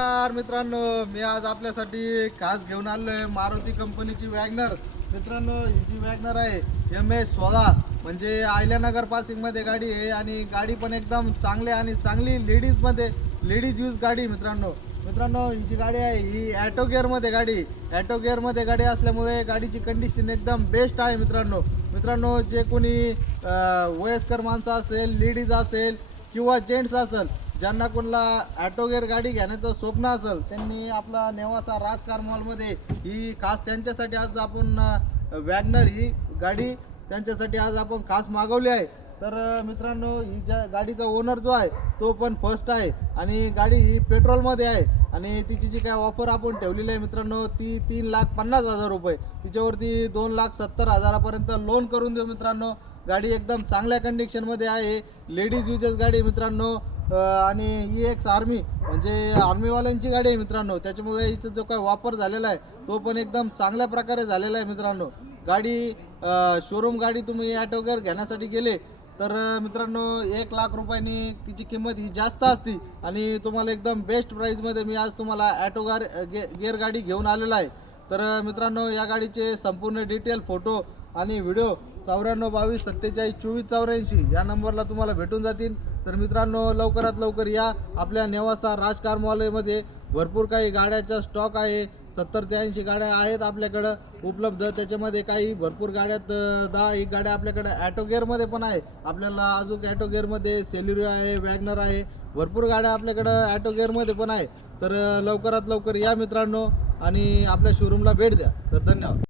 नमस्कार मित्रांनो, मी आज आपल्यासाठी खास घेऊन आलोय मारुती कंपनीची वॅगनर. मित्रांनो, ही जी वॅगनर आहे MS16 म्हणजे आयल्यानगर पासिंगमध्ये गाडी आहे आणि गाडी पण एकदम चांगली आणि चांगली लेडीज यूज गाडी. मित्रांनो ही जी गाडी आहे ही ॲटो गिअरमध्ये गाडी असल्यामुळे गाडीची कंडिशन एकदम बेस्ट आहे. मित्रांनो जे कोणी वयस्कर माणसं असेल, लेडीज असेल किंवा जेंट्स असेल, ज्यांना कोणाला ॲटो गिअर गाडी घेण्याचं स्वप्न असेल, त्यांनी आपला नेवासा राजकार मॉलमध्ये ही खास त्यांच्यासाठी आज आपण वॅगनर ही गाडी त्यांच्यासाठी आज आपण खास मागवली आहे. तर मित्रांनो, ही ज्या गाडीचा ओनर जो आहे तो पण फर्स्ट आहे आणि गाडी ही पेट्रोलमध्ये आहे आणि तिची जी काय ऑफर आपण ठेवलेली आहे मित्रांनो, ती 3,50,000 रुपये. तिच्यावरती 2,70,000पर्यंत लोन करून देऊ. मित्रांनो, गाडी एकदम चांगल्या कंडिशनमध्ये आहे, लेडीज युजेस गाडी मित्रांनो. आणि ही एक आर्मी म्हणजे आर्मीवाल्यांची गाडी आहे मित्रांनो. त्याच्यामुळे हिचा जो काय वापर झालेला आहे तो पण एकदम चांगल्या प्रकारे झालेला आहे. मित्रांनो, गाडी शोरूम गाडी तुम्ही ॲटो गिअर घेण्यासाठी गेले तर मित्रांनो 1,00,000 रुपयांनी तिची किंमत ही जास्त असते आणि तुम्हाला एकदम बेस्ट प्राईजमध्ये मी आज तुम्हाला ॲटो गिअर गाडी घेऊन आलेला आहे. तर मित्रांनो, या गाडीचे संपूर्ण डिटेल फोटो आणि व्हिडिओ 9422472484 या नंबरला तुम्हाला भेटून जातील. तर मित्रांनो, लवकरात लवकर या. आपल्या नेवासा राजकार मॉलमध्ये भरपूर काही गाड्याचा स्टॉक आहे. 70 ते 80 गाड्या आहेत आपल्याकडं उपलब्ध. त्याच्यामध्ये काही भरपूर गाड्यात 10 गाड्या आपल्याकडं ॲटो गिअरमध्ये पण आहे. आपल्याला अजून ॲटो गिअरमध्ये सेलेरिओ आहे, वॅगनर आहे, भरपूर गाड्या आपल्याकडं ॲटो गिअरमध्ये पण आहे. तर लवकरात लवकर या मित्रांनो आणि आपल्या शोरूमला भेट द्या. तर धन्यवाद.